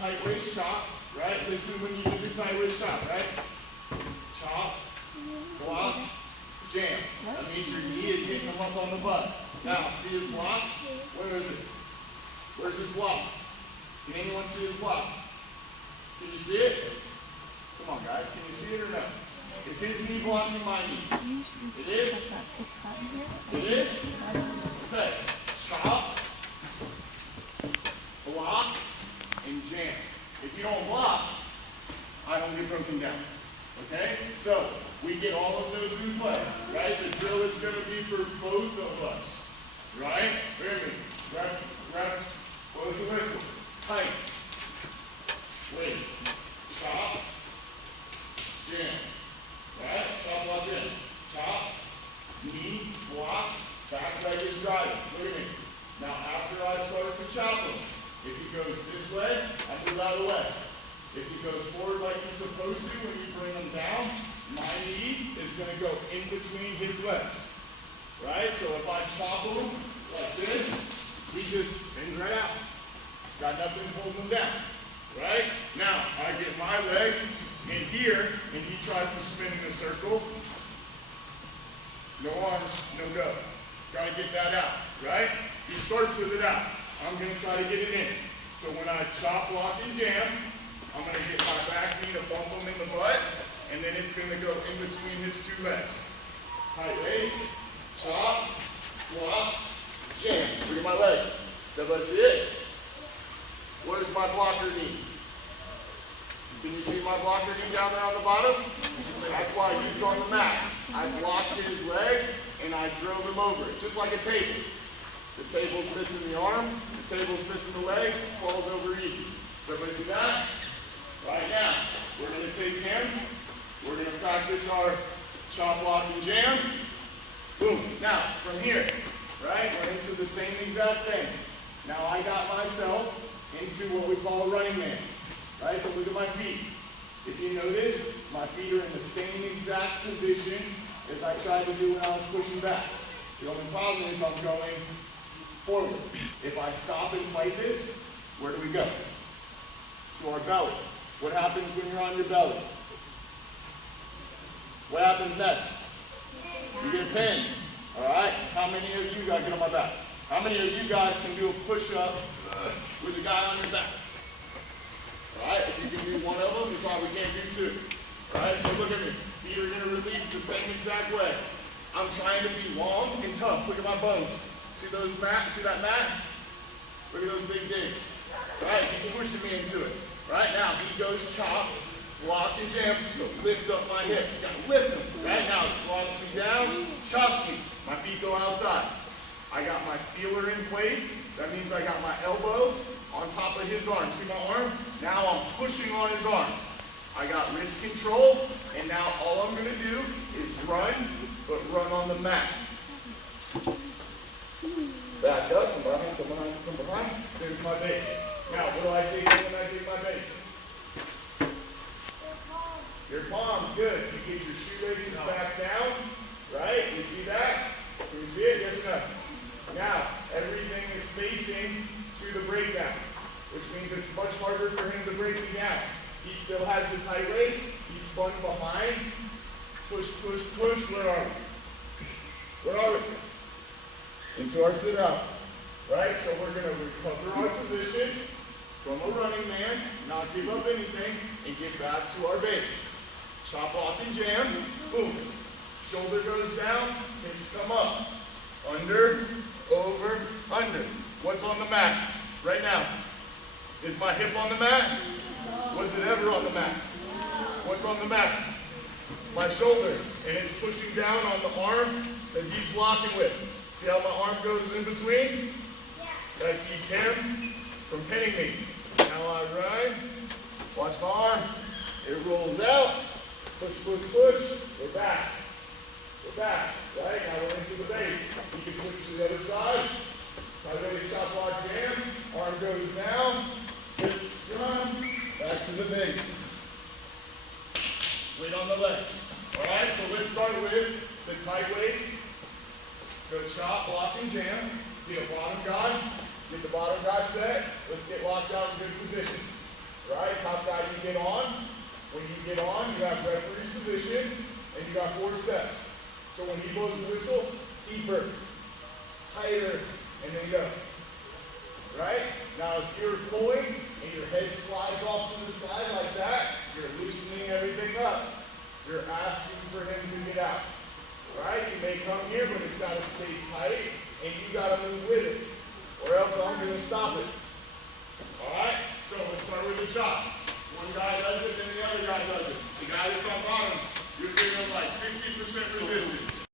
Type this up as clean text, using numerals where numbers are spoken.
tight waist chop, right? Listen when you do the tight waist chop, right? Chop, block, jam. That means your knee is hitting him up on the butt. Now, see his block? Where is it? Where's his block? Can anyone see his block? Can you see it? Come on, guys. Can you see it or no? Is his knee blocking my knee? It is? It is? Okay. Chop, block, and jam. If you don't block, I don't get broken down. Okay? So, we get all of those in play, right? The drill is going to be for both of us, right? Hear me. Grab both the wrists. Tight. Waist. Chop. Jam. Right? Chop, block, jam. Chop. Knee, block. Back leg is driving. Look at me. Now, after I start to chop him, if he goes this way, I move out of the way. If he goes forward like he's supposed to when you bring him down, my knee is going to go in between his legs. Right? So if I chop him like this, he just spins right out. Got nothing holding him down. Right? Now, I get my leg in here, and he tries to spin in a circle. No arms, no go. Got to get that out. Right? He starts with it out. I'm going to try to get it in. So when I chop, block, and jam, I'm going to get my back knee to bump him in the butt, and then it's going to go in between his two legs. Tight waist, chop, block, jam. Look at my leg. Does everybody see it? Where's my blocker knee? Can you see my blocker knee down there on the bottom? That's why he's on the mat. I blocked his leg, and I drove him over it, just like a table. The table's missing the arm, the table's missing the leg, falls over easy. Does everybody see that? Right now, we're going to take him, we're going to practice our chop, block, and jam. Boom. Now, from here, right, we're into the same exact thing. Now, I got myself into what we call a running man. Right, so look at my feet. If you notice, my feet are in the same exact position as I tried to do when I was pushing back. The only problem is I'm going forward. If I stop and fight this, where do we go? To our belly. What happens when you're on your belly? What happens next? You get pinned. Alright? How many of you guys, get on my back? How many of you guys can do a push-up with a guy on your back? Alright? If you can do one of them, you probably can't do two. Alright? So look at me. Feet are going to release the same exact way. I'm trying to be long and tough. Look at my bones. See those mat? See that mat? Look at those big digs. Right? He's pushing me into it. Right now, he goes chop, block, and jam. So lift up my hips. You gotta lift them. Right now, he blocks me down, chops me. My feet go outside. I got my sealer in place. That means I got my elbow on top of his arm. See my arm? Now I'm pushing on his arm. I got wrist control, and now all I'm gonna do is run, but run on the mat. Back up, come behind, come behind, come behind. There's my base. Now, what do I take when I take my base? Your palms, good. You get your shoelaces back down, right? You see that? Can you see it? Yes or no? Now, everything is facing to the breakdown, which means it's much harder for him to break me down. He still has the tight waist. He's spun behind. Push, push, push. Where are we? Where are we? Into our sit-up. Right? So we're going to recover our position from a running man, not give up anything, and get back to our base. Chop, block, and jam. Boom. Shoulder goes down. Hips come up. Under, over, under. What's on the mat right now? Is my hip on the mat? Was it ever on the mat? What's on the mat? My shoulder. And it's pushing down on the arm that he's blocking with. See how my arm goes in between? That keeps him from pinning me. Now I run. Watch my arm. It rolls out. Push, push, push. We're back. We're back. Right? Now we're into the base. You can switch to the other side. Tight waist, chop, block, jam. Arm goes down. Hips run. Back to the base. Weight on the legs. Alright, so let's start with the tight waist. Go chop, block, and jam. Get a bottom guy. Get the bottom guy set. Let's get locked out in good position. right? Top guy, you get on. When you get on, you have referee's position, and you got 4 steps. So when he blows the whistle, deeper, tighter, and then go. Right? Now if you're pulling and your head slides off to the side like that, you're loosening everything up. You're asking for him to get out. Right? You may come here, but it's got to stay tight, and you got to move with it, or else I'm going to stop it. All right? So let's start with the chop. One guy does it, then the other guy does it. The guy that's on bottom, you're giving him like 50% resistance.